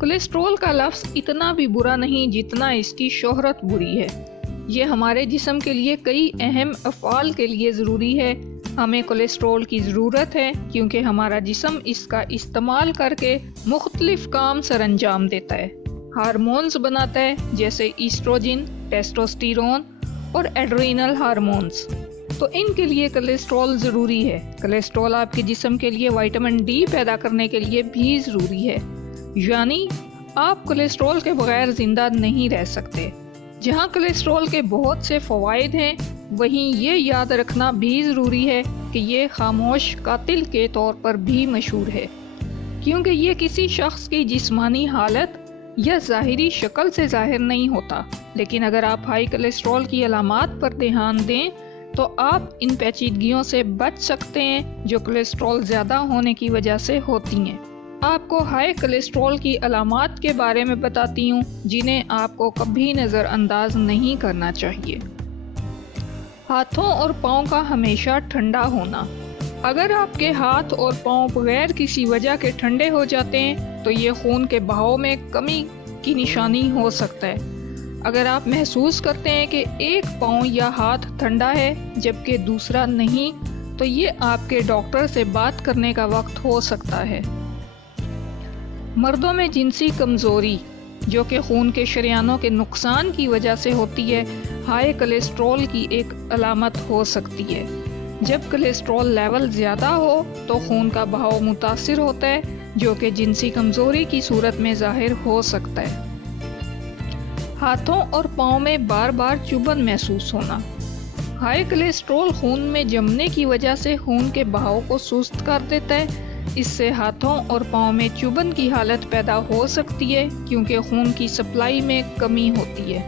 Cholesterol کا لفظ اتنا بھی برا نہیں جتنا اس کی شہرت بری ہے۔ یہ ہمارے جسم کے لیے کئی اہم افعال کے لیے ضروری ہے۔ ہمیں کولیسٹرول کی ضرورت ہے کیونکہ ہمارا جسم اس کا استعمال کر کے مختلف کام سر انجام دیتا ہے۔ ہارمونز بناتا ہے جیسے ایسٹروجن، ٹیسٹوسٹیرون اور ایڈرینل ہارمونز، تو ان کے لیے کولیسٹرول ضروری ہے۔ کولیسٹرول آپ کے جسم کے لیے وٹامن ڈی پیدا کرنے کے لیے بھی ضروری ہے، یعنی آپ کولیسٹرول کے بغیر زندہ نہیں رہ سکتے۔ جہاں کولیسٹرول کے بہت سے فوائد ہیں، وہیں یہ یاد رکھنا بھی ضروری ہے کہ یہ خاموش قاتل کے طور پر بھی مشہور ہے، کیونکہ یہ کسی شخص کی جسمانی حالت یا ظاہری شکل سے ظاہر نہیں ہوتا، لیکن اگر آپ ہائی کولیسٹرول کی علامات پر دھیان دیں تو آپ ان پیچیدگیوں سے بچ سکتے ہیں جو کولیسٹرول زیادہ ہونے کی وجہ سے ہوتی ہیں۔ آپ کو ہائی کولیسٹرول کی علامات کے بارے میں بتاتی ہوں جنہیں آپ کو کبھی نظر انداز نہیں کرنا چاہیے۔ ہاتھوں اور پاؤں کا ہمیشہ ٹھنڈا ہونا۔ اگر آپ کے ہاتھ اور پاؤں بغیر کسی وجہ کے ٹھنڈے ہو جاتے ہیں تو یہ خون کے بہاؤ میں کمی کی نشانی ہو سکتا ہے۔ اگر آپ محسوس کرتے ہیں کہ ایک پاؤں یا ہاتھ ٹھنڈا ہے جبکہ دوسرا نہیں، تو یہ آپ کے ڈاکٹر سے بات کرنے کا وقت ہو سکتا ہے۔ مردوں میں جنسی کمزوری، جو کہ خون کے شریانوں کے نقصان کی وجہ سے ہوتی ہے، ہائی کولیسٹرول کی ایک علامت ہو سکتی ہے۔ جب کولیسٹرول لیول زیادہ ہو تو خون کا بہاؤ متاثر ہوتا ہے، جو کہ جنسی کمزوری کی صورت میں ظاہر ہو سکتا ہے۔ ہاتھوں اور پاؤں میں بار بار چبھن محسوس ہونا۔ ہائی کولیسٹرول خون میں جمنے کی وجہ سے خون کے بہاؤ کو سست کر دیتا ہے۔ اس سے ہاتھوں اور پاؤں میں چبھن کی حالت پیدا ہو سکتی ہے کیونکہ خون کی سپلائی میں کمی ہوتی ہے۔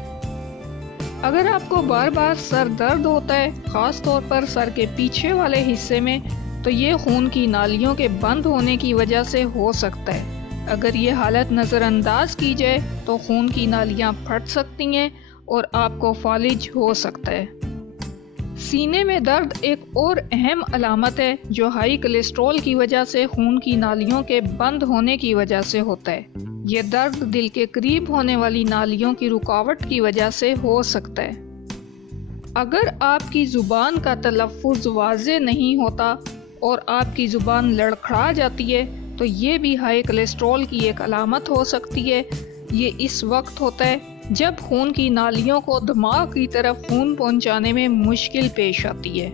اگر آپ کو بار بار سر درد ہوتا ہے، خاص طور پر سر کے پیچھے والے حصے میں، تو یہ خون کی نالیوں کے بند ہونے کی وجہ سے ہو سکتا ہے۔ اگر یہ حالت نظر انداز کی جائے تو خون کی نالیاں پھٹ سکتی ہیں اور آپ کو فالج ہو سکتا ہے۔ سینے میں درد ایک اور اہم علامت ہے جو ہائی کولیسٹرول کی وجہ سے خون کی نالیوں کے بند ہونے کی وجہ سے ہوتا ہے۔ یہ درد دل کے قریب ہونے والی نالیوں کی رکاوٹ کی وجہ سے ہو سکتا ہے۔ اگر آپ کی زبان کا تلفظ واضح نہیں ہوتا اور آپ کی زبان لڑکھڑا جاتی ہے تو یہ بھی ہائی کولیسٹرول کی ایک علامت ہو سکتی ہے۔ یہ اس وقت ہوتا ہے جب خون کی نالیوں کو دماغ کی طرف خون پہنچانے میں مشکل پیش آتی ہے۔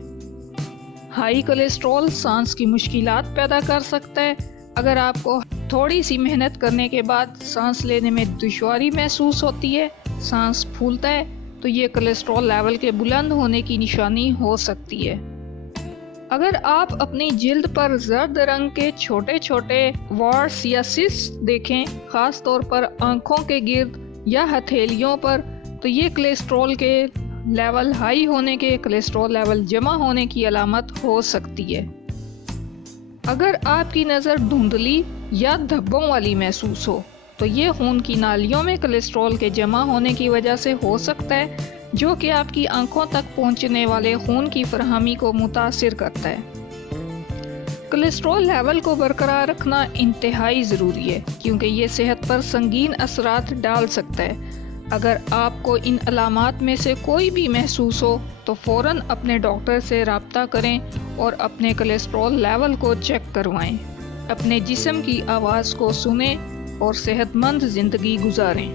ہائی کولیسٹرول سانس کی مشکلات پیدا کر سکتا ہے۔ اگر آپ کو تھوڑی سی محنت کرنے کے بعد سانس لینے میں دشواری محسوس ہوتی ہے، سانس پھولتا ہے، تو یہ کولیسٹرول لیول کے بلند ہونے کی نشانی ہو سکتی ہے۔ اگر آپ اپنی جلد پر زرد رنگ کے چھوٹے چھوٹے وارٹس یا سسٹ دیکھیں، خاص طور پر آنکھوں کے گرد یا ہتھیلیوں پر، تو یہ کولیسٹرول کے لیول ہائی ہونے کے، کولیسٹرول لیول جمع ہونے کی علامت ہو سکتی ہے۔ اگر آپ کی نظر دھندلی یا دھبوں والی محسوس ہو تو یہ خون کی نالیوں میں کولیسٹرول کے جمع ہونے کی وجہ سے ہو سکتا ہے، جو کہ آپ کی آنکھوں تک پہنچنے والے خون کی فراہمی کو متاثر کرتا ہے۔ کولیسٹرول لیول کو برقرار رکھنا انتہائی ضروری ہے کیونکہ یہ صحت پر سنگین اثرات ڈال سکتا ہے۔ اگر آپ کو ان علامات میں سے کوئی بھی محسوس ہو تو فوراً اپنے ڈاکٹر سے رابطہ کریں اور اپنے کولیسٹرول لیول کو چیک کروائیں۔ اپنے جسم کی آواز کو سنیں اور صحت مند زندگی گزاریں۔